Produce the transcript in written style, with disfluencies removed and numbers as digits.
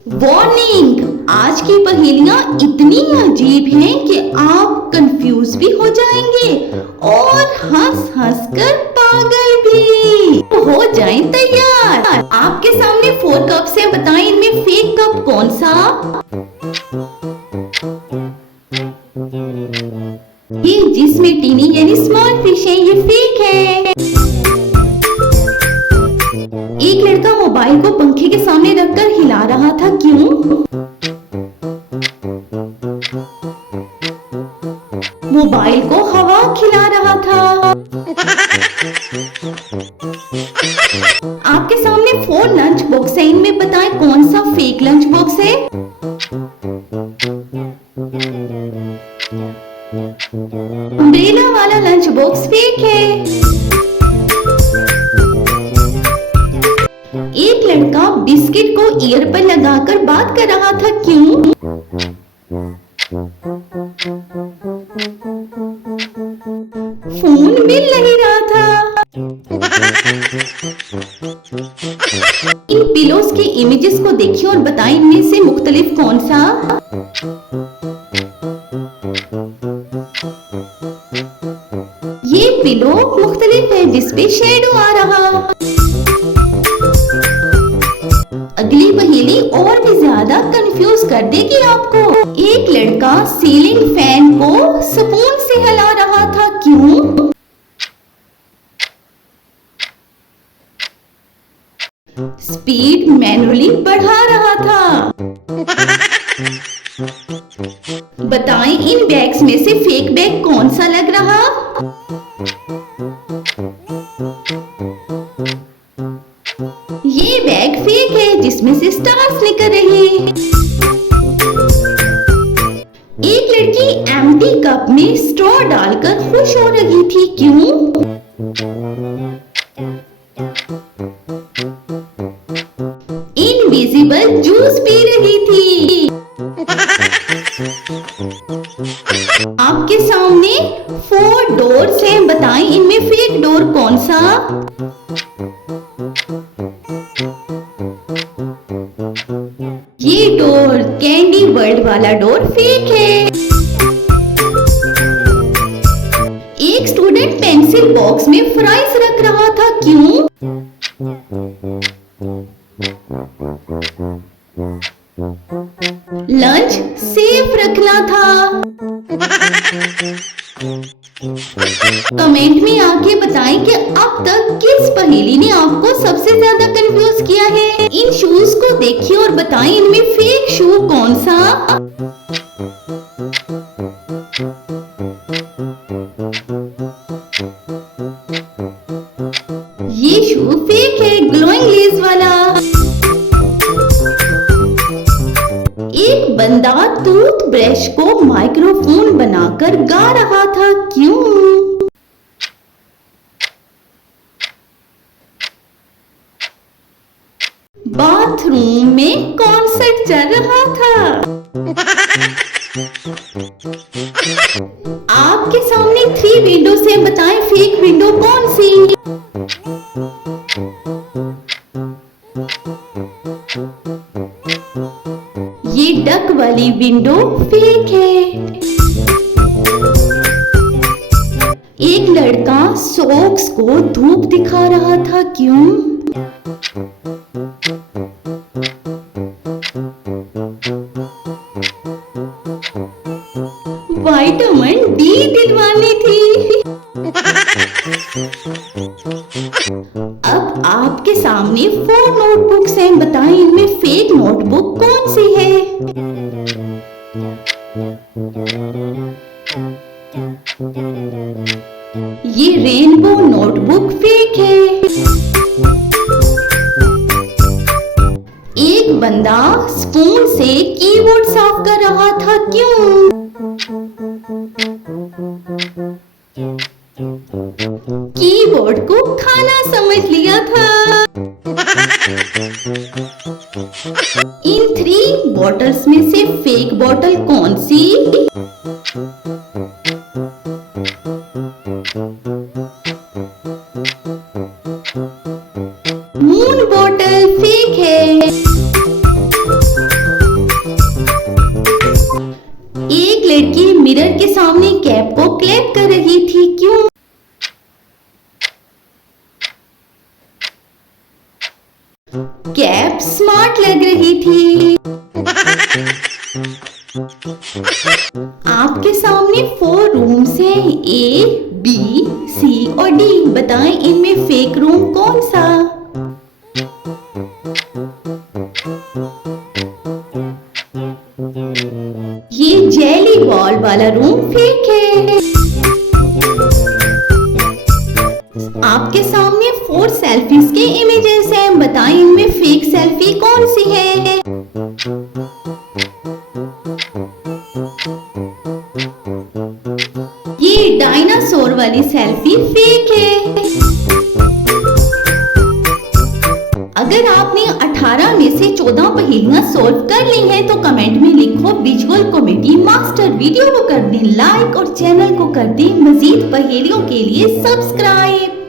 Warning! आज की पहेलियां इतनी अजीब हैं कि आप कंफ्यूज भी हो जाएंगे और हंस हंस कर पागल भी। तो हो जाएं तैयार। आपके सामने 4 कप्स हैं, बताएं इनमें फेक कप कौन सा? ये जिसमें टीनी यानी स्मॉल फिश है, ये फेक है। एक लड़का मोबाइल को पंखे के सामने रखकर हिला रहा था, क्यों? मोबाइल को हवा खिला रहा था। आपके सामने 4 लंच बॉक्स है, इनमें बताएं कौन सा फेक लंच बॉक्स है? अम्ब्रेला वाला लंच बॉक्स फेक है। एक लड़का बिस्किट को ईयर पर लगाकर बात कर रहा था, क्यों? फोन मिल नहीं रहा था। इन पिलोस के इमेजेस को देखिए और बताएं इनमें से मुख्तलिफ कौन सा? ये पिलो मुख्तलिफ है जिसपे शेडो आ रहा। अगली पहेली और भी ज्यादा कंफ्यूज कर देगी आपको। एक लड़का सीलिंग फैन को स्पून से हिला रहा था, क्यों? स्पीड मैनुअली बढ़ा रहा था। बताएं इन बैग्स में से फेक बैग कौन सा लग रहा? ये बैग फेक है जिसमें से स्टार्स निकल रहे हैं। एक लड़की एम्प्टी कप में स्ट्रॉ डालकर खुश हो रही थी, क्यों? इनविजिबल जूस पी रही थी। आपके सामने 4 डोर्स हैं, बताएं इनमें फेक डोर कौन सा? ये डोर कैंडी वर्ल्ड वाला डोर फेक है। एक स्टूडेंट पेंसिल बॉक्स में फ्राइज रख रहा था, क्यों? लंच सेफ रखना था। कमेंट में आके बताएं कि अब तक किस पहेली ने आपको सबसे ज्यादा कंफ्यूज किया है। इन शूज को देखिए और बताएं इनमें फेक शू कौन सा? ये शू फेक है, ग्लोइंग लेस वाला। एक बंदा टूथब्रश को माइक्रोफोन बनाकर गा रहा था, क्यों? बाथरूम में कॉन्सर्ट चल रहा था। आपके सामने 3 विंडोज हैं, बताएं फेक विंडो कौन सी? ये डक वाली विंडो फेक है। एक लड़का सॉक्स को धूप दिखा रहा था, क्यों? विटामिन डी दिलवानी थी। अब आपके सामने 4 नोटबुक्स हैं, बताएं इनमें फेक नोटबुक कौन सी है? ये रेनबो नोटबुक फेक है। एक बंदा स्पून से कीबोर्ड साफ कर रहा था, क्यों? कीबोर्ड को खाना समझ लिया था। इन 3 बॉटल्स में से फेक बॉटल कौन सी? मून बॉटल फेक है। मिरर के सामने कैप को क्लैप कर रही थी। क्यों? कैप स्मार्ट लग रही थी। आपके सामने 4 रूम्स हैं, A, B, C और D। बताएं इनमें फेक रूम कौन सा? ये जेली बॉल वाला रूम फेक है। आपके सामने 4 सेल्फीज के इमेजेस हैं। बताएं इनमें फेक सेल्फी कौन सी है? ये डायनासोर वाली सेल्फी फेक है। अगर आपने 18 में से 14 पहेलियां सॉल्व कर ली हैं तो कमेंट में लिखो विजुअल कॉमेडी मास्टर। वीडियो को कर दें लाइक और चैनल को कर दें मजीद पहेलियों के लिए सब्सक्राइब।